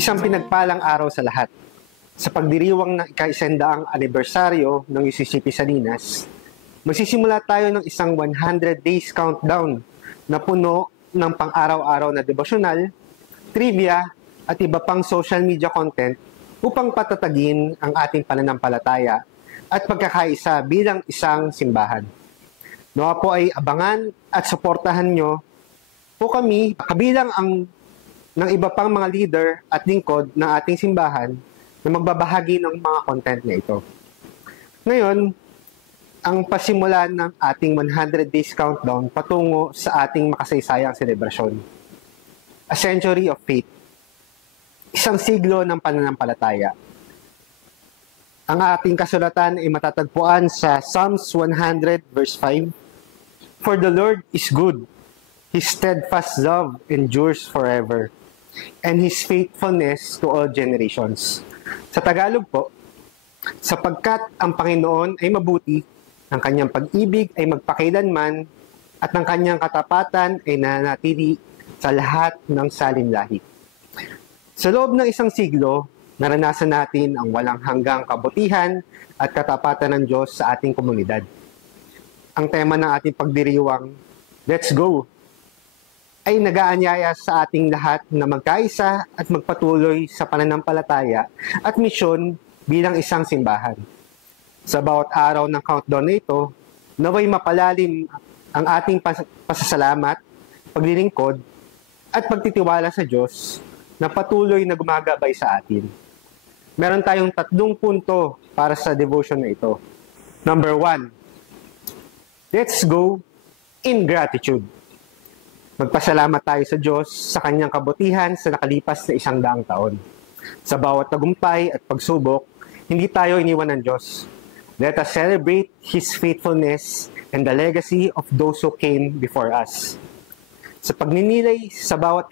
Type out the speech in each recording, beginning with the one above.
Isang pinagpalang araw sa lahat. Sa pagdiriwang ng ika-100 anibersaryo ng UCCP Salinas, magsisimula tayo ng isang 100 days countdown na puno ng pang-araw-araw na devosyonal, trivia, at iba pang social media content upang patatagin ang ating pananampalataya at pagkakaisa bilang isang simbahan. Nawa po ay abangan at suportahan nyo po kami kabilang ng iba pang mga leader at lingkod ng ating simbahan na magbabahagi ng mga content na ito. Ngayon, ang pasimula ng ating 100 days countdown patungo sa ating makasaysayang selebrasyon. A Century of Faith. Isang siglo ng pananampalataya. Ang ating kasulatan ay matatagpuan sa Psalms 100 verse 5. For the Lord is good. His steadfast love endures forever, and His faithfulness to all generations. Sa Tagalog po, sapagkat ang Panginoon ay mabuti, ang kanyang pag-ibig ay magpakailanman, at ang kanyang katapatan ay nanatili sa lahat ng salinlahi. Sa loob ng isang siglo, naranasan natin ang walang hanggang kabutihan at katapatan ng Diyos sa ating komunidad. Ang tema ng ating pagdiriwang, Let's Go! Ay nag-aanyaya sa ating lahat na magkaisa at magpatuloy sa pananampalataya at misyon bilang isang simbahan. Sa bawat araw ng countdown na ito, naway mapalalim ang ating pasasalamat, paglilingkod, at pagtitiwala sa Diyos na patuloy na gumagabay sa atin. Meron tayong 3 punto para sa devotion na ito. Number 1, let's go in gratitude. Magpasalamat tayo sa Diyos sa kanyang kabutihan sa nakalipas na 100 taon. Sa bawat tagumpay at pagsubok, hindi tayo iniwan ng Diyos. Let us celebrate His faithfulness and the legacy of those who came before us. Sa pagninilay sa bawat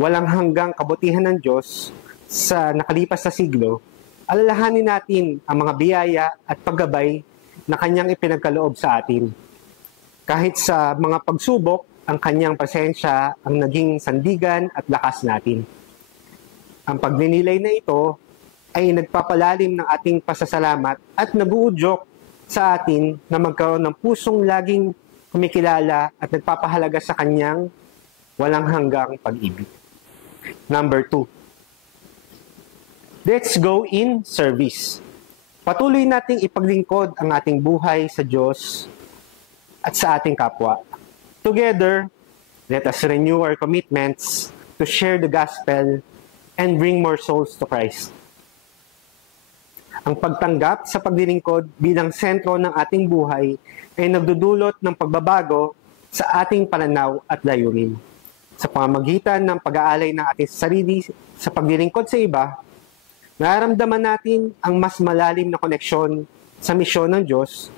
walang hanggang kabutihan ng Diyos sa nakalipas na siglo, alalahanin natin ang mga biyaya at paggabay na kanyang ipinagkaloob sa atin. Kahit sa mga pagsubok, ang kanyang presensya ang naging sandigan at lakas natin. Ang pagninilay na ito ay nagpapalalim ng ating pasasalamat at nabuudyok sa atin na magkaroon ng pusong laging kumikilala at nagpapahalaga sa kanyang walang hanggang pag-ibig. Number 2, let's go in service. Patuloy nating ipaglingkod ang ating buhay sa Diyos at sa ating kapwa. Together, let us renew our commitments to share the gospel and bring more souls to Christ. Ang pagtanggap sa paglilingkod bilang sentro ng ating buhay ay nagdudulot ng pagbabago sa ating pananaw at layunin. Sa pamamagitan ng pag-aalay ng ating sarili sa paglilingkod sa iba, nararamdaman natin ang mas malalim na koneksyon sa misyon ng Diyos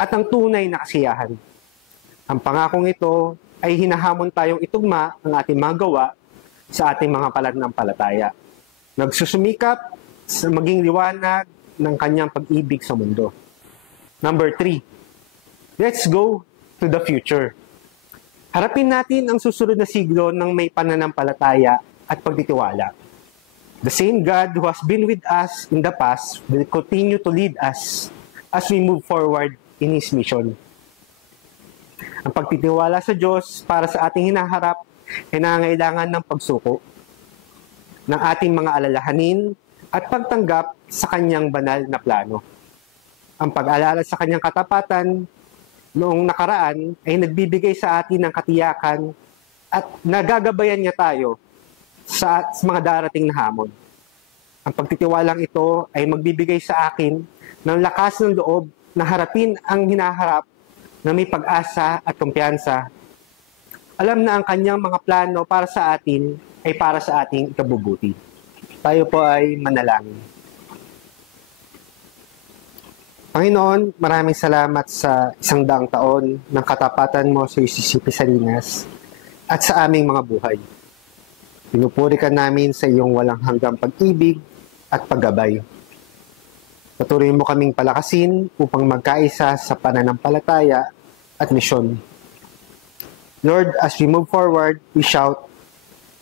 at ang tunay na kasiyahan. Ang pangakong ito ay hinahamon tayong itugma ang ating mga gawa sa ating mga pananampalataya. Nagsusumikap sa maging liwanag ng kanyang pag-ibig sa mundo. Number 3, let's go to the future. Harapin natin ang susunod na siglo ng may pananampalataya at pagtitiwala. The same God who has been with us in the past will continue to lead us as we move forward in His mission. Ang pagtitiwala sa Diyos para sa ating hinaharap ay nangangailangan ng pagsuko ng ating mga alalahanin at pagtanggap sa kanyang banal na plano. Ang pag-alala sa kanyang katapatan noong nakaraan ay nagbibigay sa atin ng katiyakan at nagagabayan niya tayo sa mga darating na hamon. Ang pagtitiwalang ito ay magbibigay sa akin ng lakas ng loob na harapin ang hinaharap na may pag-asa at kumpiyansa. Alam na ang kanyang mga plano para sa atin ay para sa ating ikabubuti. Tayo po ay manalangin. Panginoon, maraming salamat sa 100 taon ng katapatan mo sa UCCP Salinas at sa aming mga buhay. Pinupuri ka namin sa iyong walang hanggang pag-ibig at paggabay. Patuloy mo kaming palakasin upang magkaisa sa pananampalataya at misyon. Lord, as we move forward, we shout,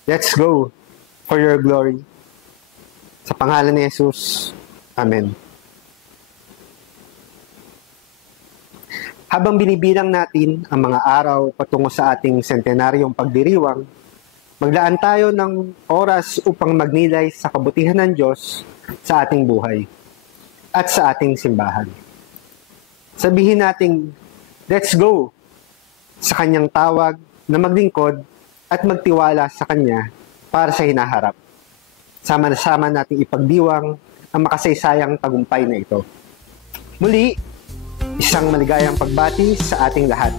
let's go for your glory. Sa pangalan ni Jesus, Amen. Habang binibilang natin ang mga araw patungo sa ating sentenaryong pagdiriwang, maglaan tayo ng oras upang magnilay sa kabutihan ng Diyos sa ating buhay at sa ating simbahan. Sabihin nating, let's go sa Kanyang tawag na maglingkod at magtiwala sa Kanya para sa hinaharap. Sama-sama nating ipagdiwang ang makasaysayang tagumpay na ito. Muli, isang maligayang pagbati sa ating lahat.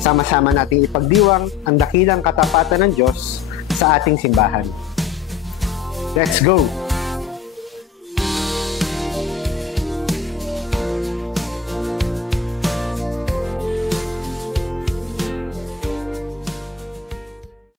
Sama-sama nating ipagdiwang ang dakilang katapatan ng Diyos sa ating simbahan. Let's go!